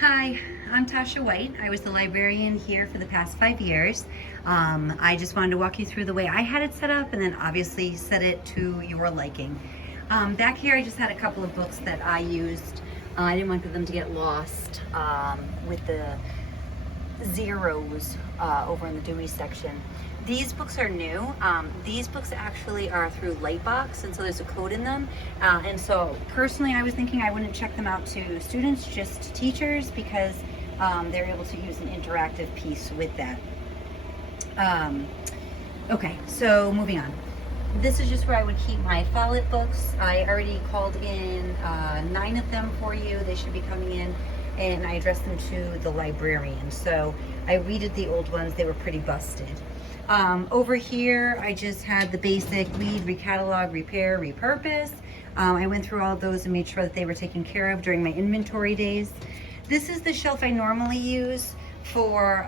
Hi, I'm Tasha White. I was the librarian here for the past 5 years. I just wanted to walk you through the way I had it set up and then obviously set it to your liking. Back here I just had a couple of books that I used. I didn't want them to get lost with the zeros over in the Dewey section. These books are new. These books actually are through Lightbox, and so there's a code in them. And so personally, I was thinking I wouldn't check them out to students, just to teachers, because they're able to use an interactive piece with that. Okay, so moving on. This is just where I would keep my Follett books. I already called in 9 of them for you. They should be coming in, and I addressed them to the librarian. So I weeded the old ones. They were pretty busted. Over here, I just had the basic weed, recatalog, repair, repurpose. I went through all of those and made sure that they were taken care of during my inventory days. This is the shelf I normally use for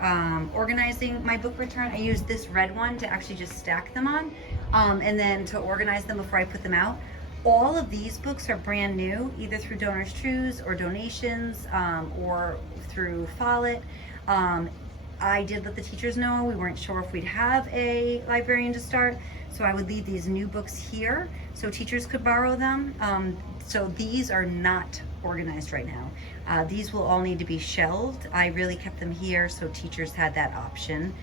organizing my book return. I use this red one to actually just stack them on, and then to organize them before I put them out. All of these books are brand new, either through Donors Choose or donations, or through Follett. I did let the teachers know we weren't sure if we'd have a librarian to start, so I would leave these new books here so teachers could borrow them. So these are not organized right now. These will all need to be shelved. I really kept them here so teachers had that option.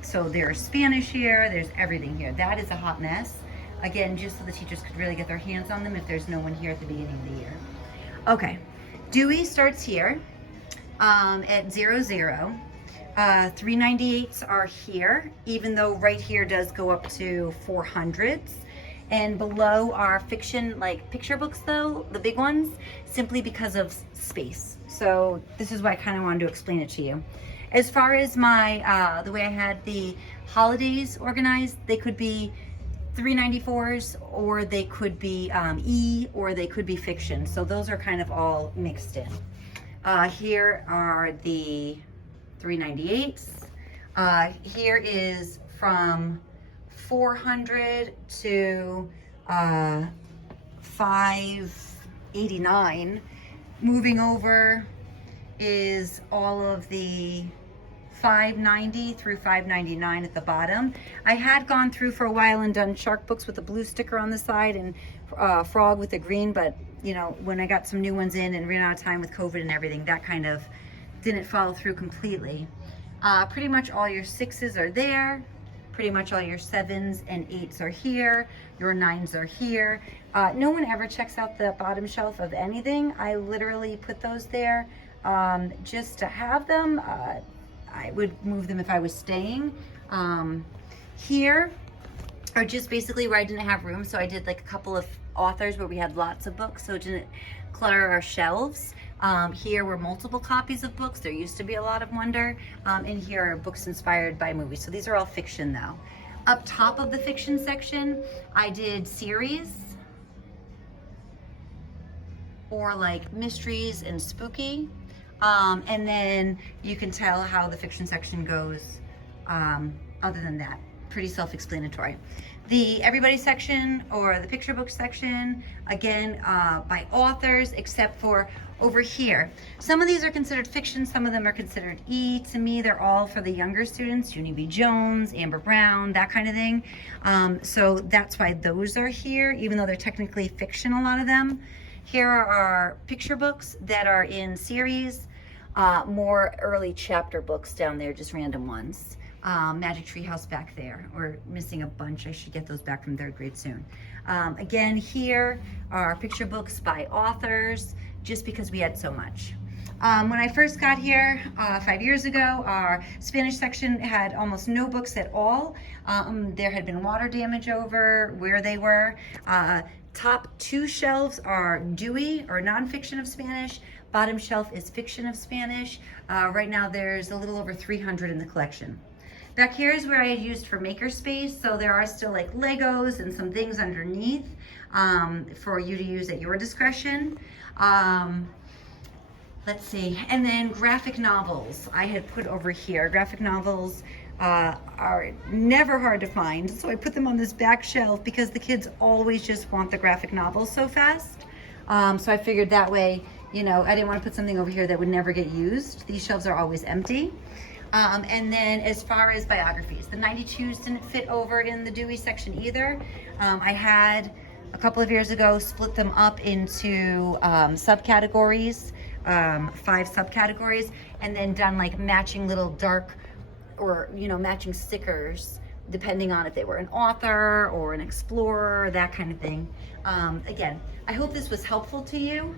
So there's Spanish here, there's everything here. That is a hot mess. Again, just so the teachers could really get their hands on them if there's no one here at the beginning of the year. Okay, Dewey starts here at 00. 398s are here, even though right here does go up to 400s. And below are fiction, like picture books though, the big ones, simply because of space. So this is why I kind of wanted to explain it to you. As far as my, the way I had the holidays organized, they could be 394s, or they could be E, or they could be fiction. So those are kind of all mixed in. Here are the 398s. Here is from 400 to 589. Moving over is all of the 590 through 599 at the bottom. I had gone through for a while and done shark books with a blue sticker on the side and frog with the green, but you know, when I got some new ones in and ran out of time with COVID and everything, that kind of didn't follow through completely. Pretty much all your 6s are there. Pretty much all your 7s and 8s are here. Your 9s are here. No one ever checks out the bottom shelf of anything. I literally put those there just to have them. I would move them if I was staying. Here are just basically where I didn't have room, so I did like a couple of authors where we had lots of books, so it didn't clutter our shelves. Here were multiple copies of books. There used to be a lot of Wonder. And here are books inspired by movies. So these are all fiction though. Up top of the fiction section, I did series, or like mysteries and spooky. And then you can tell how the fiction section goes other than that. Pretty self-explanatory. The everybody section, or the picture book section, again, by authors, except for over here. Some of these are considered fiction, some of them are considered E. To me, they're all for the younger students, Junie B. Jones, Amber Brown, that kind of thing. So that's why those are here, even though they're technically fiction, a lot of them. Here are our picture books that are in series, more early chapter books down there, just random ones. Magic Tree House back there, or missing a bunch. I should get those back from 3rd grade soon. Again, here are picture books by authors, just because we had so much. When I first got here 5 years ago, our Spanish section had almost no books at all. There had been water damage over where they were. Top 2 shelves are Dewey, or nonfiction of Spanish. Bottom shelf is fiction of Spanish. Right now there's a little over 300 in the collection. Back here is where I had used for makerspace, so there are still like Legos and some things underneath for you to use at your discretion. Let's see, and then graphic novels I had put over here. Graphic novels are never hard to find, so I put them on this back shelf because the kids always just want the graphic novels so fast. So I figured that way You know, I didn't want to put something over here that would never get used. These shelves are always empty. And then as far as biographies, the 92s didn't fit over in the Dewey section either. I had a couple of years ago split them up into subcategories, 5 subcategories, and then done like matching little dark or, you know, matching stickers depending on if they were an author or an explorer, that kind of thing. Again, I hope this was helpful to you.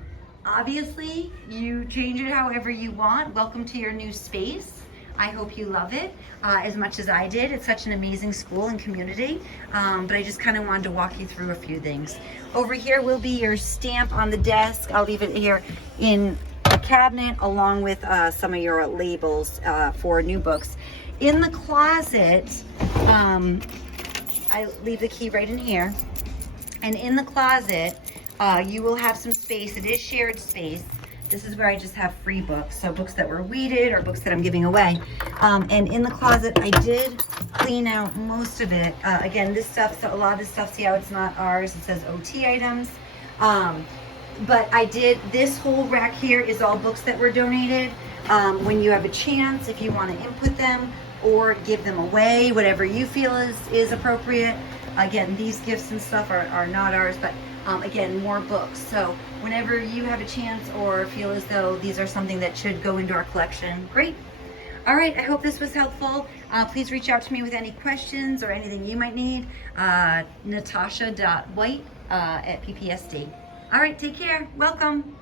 Obviously, you change it however you want. Welcome to your new space. I hope you love it as much as I did. It's such an amazing school and community, but I just kind of wanted to walk you through a few things. Over here will be your stamp on the desk. I'll leave it here in a cabinet along with some of your labels for new books. In the closet, I leave the key right in here, and in the closet, you will have some space. It is shared space. This is where I just have free books, so books that were weeded or books that I'm giving away. And in the closet, I did clean out most of it. Again, this stuff, so a lot of this stuff, see how it's not ours, it says OT items. But I did, this whole rack here is all books that were donated. When you have a chance, if you want to input them or give them away, whatever you feel is appropriate. Again, these gifts and stuff are not ours, but again, more books. So whenever you have a chance or feel as though these are something that should go into our collection, great. All right, I hope this was helpful. Please reach out to me with any questions or anything you might need. Natasha.white at PPSD. All right, take care. Welcome.